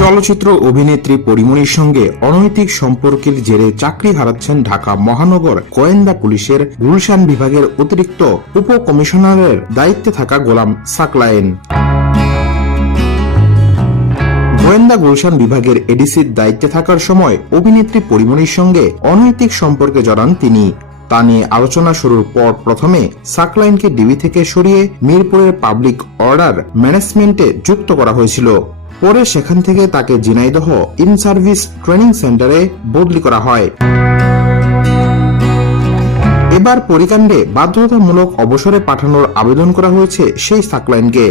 চলচ্চিত্র অভিনেত্রী পরিমণির সঙ্গে অনৈতিক সম্পর্কের জেরে চাকরি হারাচ্ছেন ঢাকা মহানগর গোয়েন্দা পুলিশের গুলশান বিভাগের অতিরিক্ত উপকমিশনারের দায়িত্বে থাকা গোলাম সাকলায়েন। গোয়েন্দা গুলশান বিভাগের এডিসির দায়িত্বে থাকার সময় অভিনেত্রী পরিমণির সঙ্গে অনৈতিক সম্পর্কে জড়ান তিনি। তা নিয়ে আলোচনা শুরুর পর প্রথমে সাকলাইনকে ডিবি থেকে সরিয়ে মিরপুরের পাবলিক অর্ডার ম্যানেজমেন্টে যুক্ত করা হয়েছিল। পরে সেখান থেকে তাকে জিনাইদহ ইন সার্ভিস ট্রেনিং সেন্টারে বদলি করা হয়। এবার পরিকাণ্ডে বাধ্যতামূলক অবসরে পাঠানোর আবেদন করা হয়েছে সেই সাকলাইনকে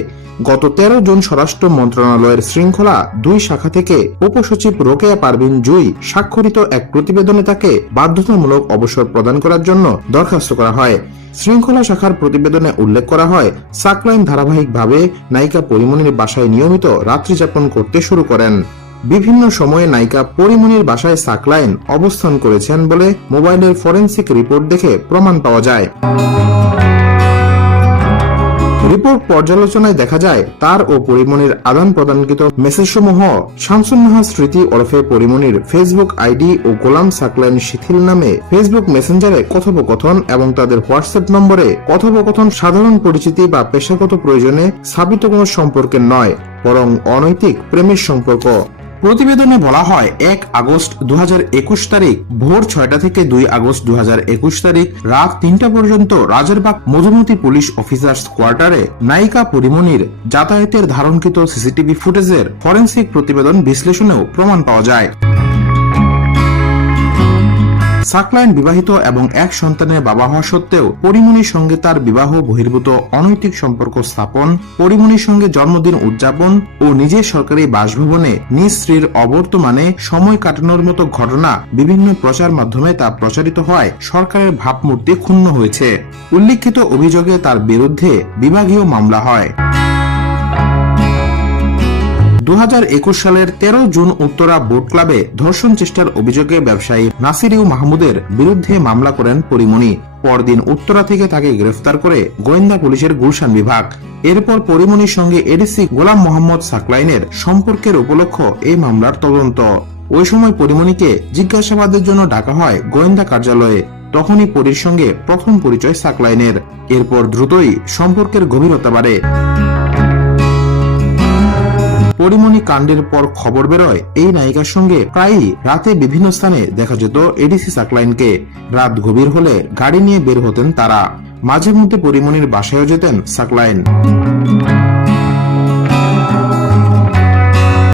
গত তেরো জুন স্বরাষ্ট্র মন্ত্রণালয়ের শৃঙ্খলা দুই শাখা থেকে উপসচিব রোকেয়া পারভিন জুই স্বাক্ষরিত এক প্রতিবেদনে তাকে বাধ্যতামূলক অবসর প্রদান করার জন্য দরখাস্ত করা হয়। শৃঙ্খলা শাখার প্রতিবেদনে উল্লেখ করা হয় সাকলাইন ধারাবাহিকভাবে নায়িকা পরিমণির বাসায় নিয়মিত রাত্রিযাপন করতে শুরু করেন। বিভিন্ন সময়ে নায়িকা পরিমণির বাসায় সাকলাইন অবস্থান করেছেন বলে মোবাইলের ফরেন্সিক রিপোর্ট দেখে প্রমাণ পাওয়া যায়। রিপোর্ট পর্যালোচনায় দেখা যায়, তার ও পরিমণির আদান প্রদানকৃত মেসেজসমূহ শামসুন্নাহা স্মৃতি ওরফে পরিমণির ফেসবুক আইডি ও গোলাম সাকলাইন শিথিল নামে ফেসবুক মেসেঞ্জারে কথোপকথন এবং তাদের হোয়াটসঅ্যাপ নম্বরে কথোপকথন সাধারণ পরিচিতি বা পেশাগত প্রয়োজনে স্থাপিত কোনো সম্পর্কের নয়, বরং অনৈতিক প্রেমের সম্পর্ক। প্রতিবেদনে বলা হয়, এক আগস্ট দুহাজার একুশ তারিখ, ভোর ছয়টা থেকে দুই আগস্ট দুহাজার একুশ তারিখ, রাত তিনটা পর্যন্ত রাজারবাগ মধুমতি পুলিশ অফিসার্স কোয়ার্টারে নায়িকা পরিমনির যাতায়াতের ধারণকৃত সিসিটিভি ফুটেজের ফরেন্সিক প্রতিবেদন বিশ্লেষণেও প্রমাণ পাওয়া যায়। সাকলাইন বিবাহিত এবং এক সন্তানের বাবা হওয়া সত্ত্বেও পরিমণির সঙ্গে তার বিবাহ বহির্ভূত অনৈতিক সম্পর্ক স্থাপন, পরিমণির সঙ্গে জন্মদিন উদযাপন ও নিজের সরকারি বাসভবনে নিজ স্ত্রীর অবর্তমানে সময় কাটানোর মতো ঘটনা বিভিন্ন প্রচার মাধ্যমে তা প্রচারিত হয় সরকারের ভাবমূর্তি ক্ষুণ্ণ হয়েছে। উল্লিখিত অভিযোগে তার বিরুদ্ধে বিভাগীয় মামলা হয়। দু হাজার একুশ সালের তেরো জুন উত্তরা বোট ক্লাবে ধর্ষণ চেষ্টার অভিযোগে ব্যবসায়ী নাসিরিউ মাহমুদের বিরুদ্ধে মামলা করেন পরিমণি। পরদিন উত্তরা থেকে তাকে গ্রেফতার করে গোয়েন্দা পুলিশের গুলশান বিভাগ। এরপর পরিমণির সঙ্গে এডিসি গোলাম মোহাম্মদ সাকলাইনের সম্পর্কের উপলক্ষ এই মামলার তদন্ত। ওই সময় পরিমণিকে জিজ্ঞাসাবাদের জন্য ডাকা হয় গোয়েন্দা কার্যালয়ে। তখনই পরির সঙ্গে প্রথম পরিচয় সাকলাইনের। এরপর দ্রুতই সম্পর্কের গভীরতা বাড়ে। পরিমণি কাণ্ডের পর খবর বেরোয়, এই নায়িকার সঙ্গে প্রায়ই রাতে বিভিন্ন স্থানে দেখা যেত এডিসি সাকলাইনকে রাত গভীর হলে গাড়ি নিয়ে বের হতেন তারা। মাঝে মধ্যে পরিমণির বাসায়ও যেতেন সাকলাইন